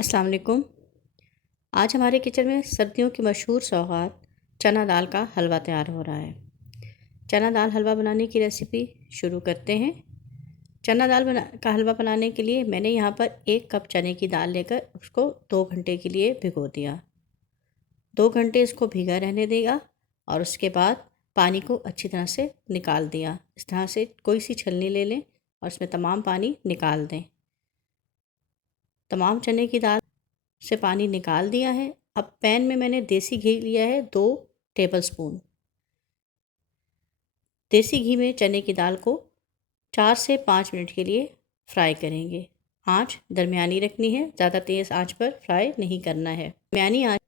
अस्सलाम वालेकुम। आज हमारे किचन में सर्दियों की मशहूर सौगात चना दाल का हलवा तैयार हो रहा है। चना दाल हलवा बनाने की रेसिपी शुरू करते हैं। चना दाल का हलवा बनाने के लिए मैंने यहाँ पर 1 कप चने की दाल लेकर उसको 2 घंटे के लिए भिगो दिया। 2 घंटे इसको भीगा रहने देगा और उसके बाद पानी को अच्छी तरह से निकाल दिया। इस तरह से कोई सी छलनी ले लें और इसमें तमाम पानी निकाल दें। तमाम चने की दाल से पानी निकाल दिया है। अब पैन में मैंने देसी घी लिया है 2 टेबलस्पून। देसी घी में चने की दाल को 4 से 5 मिनट के लिए फ्राई करेंगे। आंच दरमियानी रखनी है, ज़्यादा तेज़ आंच पर फ्राई नहीं करना है। दरमियानी आंच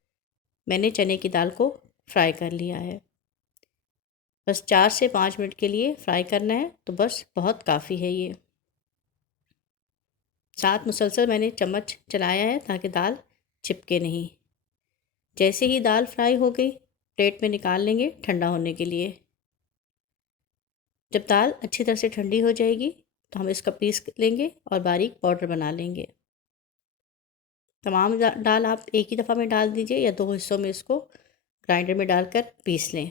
मैंने चने की दाल को फ्राई कर लिया है। बस 4 से 5 मिनट के लिए फ्राई करना है, तो बस बहुत काफ़ी है ये। साथ मुसलसल मैंने चम्मच चलाया है ताकि दाल चिपके नहीं। जैसे ही दाल फ्राई हो गई प्लेट में निकाल लेंगे ठंडा होने के लिए। जब दाल अच्छी तरह से ठंडी हो जाएगी तो हम इसका पीस लेंगे और बारीक पाउडर बना लेंगे। तमाम दाल आप एक ही दफ़ा में डाल दीजिए या 2 हिस्सों में इसको ग्राइंडर में डालकर पीस लें।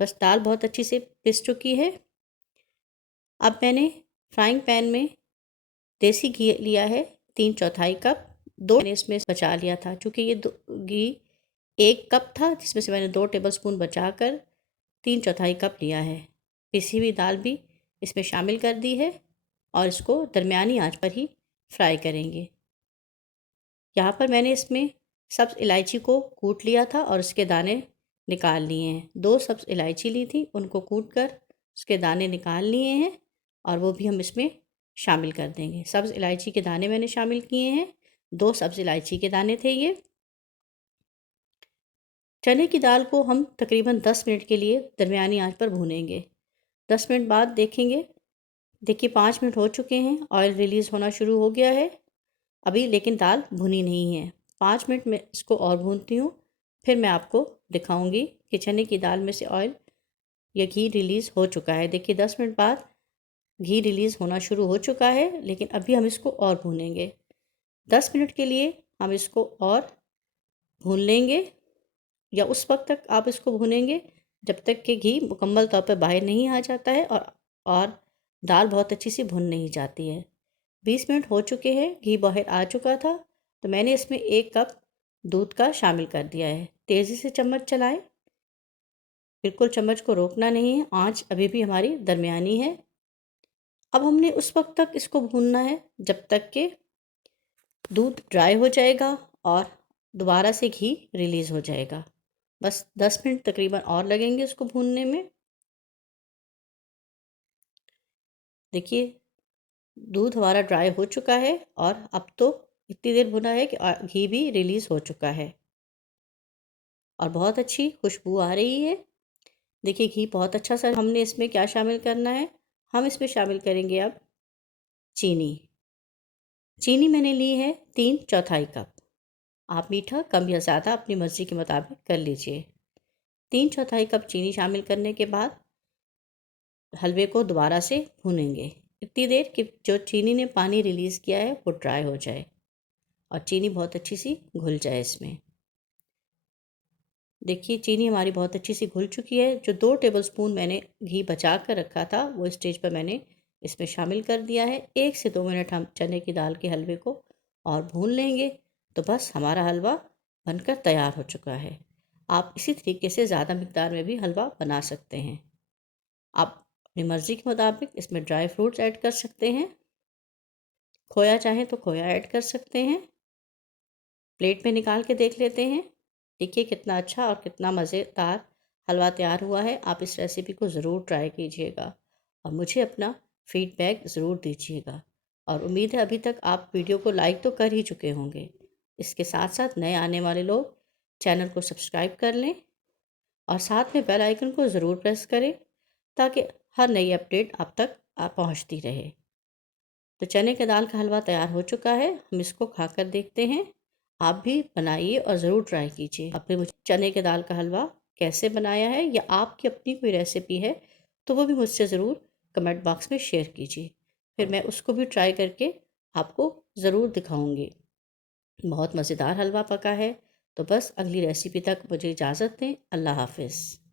बस दाल बहुत अच्छी से पिस चुकी है। अब मैंने फ्राइंग पैन में देसी घी लिया है 3/4 कप। 2 मैंने इसमें बचा लिया था, चूँकि ये घी 1 कप था जिसमें से मैंने 2 टेबलस्पून बचा कर 3/4 कप लिया है। पिसी हुई दाल भी इसमें शामिल कर दी है और इसको दरमियानी आंच पर ही फ्राई करेंगे। यहाँ पर मैंने इसमें सब्ज़ इलायची को कूट लिया था और उसके दाने निकाल लिए हैं। 2 सब्ज़ इलायची ली थी, उनको कूट कर उसके दाने निकाल लिए हैं और वो भी हम इसमें शामिल कर देंगे। सब्ज़ इलायची के दाने मैंने शामिल किए हैं। 2 सब्ज़ इलायची के दाने थे ये। चने की दाल को हम तकरीबन 10 मिनट के लिए दरमियानी आंच पर भूनेंगे। 10 मिनट बाद देखेंगे। देखिए 5 मिनट हो चुके हैं, ऑयल रिलीज़ होना शुरू हो गया है। अभी लेकिन दाल भुनी नहीं है। 5 मिनट में इसको और भूनती हूँ, फिर मैं आपको दिखाऊंगी कि चने की दाल में से ऑयल या घी रिलीज़ हो चुका है। देखिए 10 मिनट बाद घी रिलीज़ होना शुरू हो चुका है, लेकिन अभी हम इसको और भूनेंगे। 10 मिनट के लिए हम इसको और भून लेंगे या उस वक्त तक आप इसको भूनेंगे जब तक कि घी मुकम्मल तौर पर बाहर नहीं आ जाता है और दाल बहुत अच्छी सी भुन नहीं जाती है। 20 मिनट हो चुके हैं, घी बाहर आ चुका था, तो मैंने इसमें 1 कप दूध का शामिल कर दिया है। तेज़ी से चम्मच चलाएं, बिल्कुल चम्मच को रोकना नहीं है। आंच अभी भी हमारी दरमियानी है। अब हमने उस वक्त तक इसको भूनना है जब तक कि दूध ड्राई हो जाएगा और दोबारा से घी रिलीज़ हो जाएगा। बस 10 मिनट तकरीबन और लगेंगे इसको भूनने में। देखिए दूध हमारा ड्राई हो चुका है और अब तो इतनी देर भुना है कि घी भी रिलीज़ हो चुका है और बहुत अच्छी खुशबू आ रही है। देखिए घी बहुत अच्छा सा। हमने इसमें क्या शामिल करना है, हम इसमें शामिल करेंगे अब चीनी। चीनी मैंने ली है 3/4 कप। आप मीठा कम या ज़्यादा अपनी मर्ज़ी के मुताबिक कर लीजिए। 3/4 कप चीनी शामिल करने के बाद हलवे को दोबारा से भूनेंगे इतनी देर कि जो चीनी ने पानी रिलीज़ किया है वो ड्राई हो जाए और चीनी बहुत अच्छी सी घुल जाए इसमें। देखिए चीनी हमारी बहुत अच्छी सी घुल चुकी है। जो 2 टेबलस्पून मैंने घी बचा कर रखा था वो स्टेज पर मैंने इसमें शामिल कर दिया है। 1 से 2 मिनट हम चने की दाल के हलवे को और भून लेंगे तो बस हमारा हलवा बनकर तैयार हो चुका है। आप इसी तरीके से ज़्यादा मिकदार में भी हलवा बना सकते हैं। आप अपनी मर्ज़ी के मुताबिक इसमें ड्राई फ्रूट्स ऐड कर सकते हैं। खोया चाहें तो खोया ऐड कर सकते हैं। प्लेट में निकाल के देख लेते हैं। देखिए कितना अच्छा और कितना मज़ेदार हलवा तैयार हुआ है। आप इस रेसिपी को ज़रूर ट्राई कीजिएगा और मुझे अपना फ़ीडबैक ज़रूर दीजिएगा। और उम्मीद है अभी तक आप वीडियो को लाइक तो कर ही चुके होंगे। इसके साथ साथ नए आने वाले लोग चैनल को सब्सक्राइब कर लें और साथ में बेल आइकन को ज़रूर प्रेस करें ताकि हर नई अपडेट आप तक पहुंचती रहे। तो चने के दाल का हलवा तैयार हो चुका है। हम इसको खाकर देखते हैं। आप भी बनाइए और ज़रूर ट्राई कीजिए। आपने मुझे चने के दाल का हलवा कैसे बनाया है या आपकी अपनी कोई रेसिपी है तो वो भी मुझसे ज़रूर कमेंट बॉक्स में शेयर कीजिए। फिर मैं उसको भी ट्राई करके आपको ज़रूर दिखाऊंगी। बहुत मज़ेदार हलवा पका है। तो बस अगली रेसिपी तक मुझे इजाज़त दें। अल्लाह हाफ़िज़।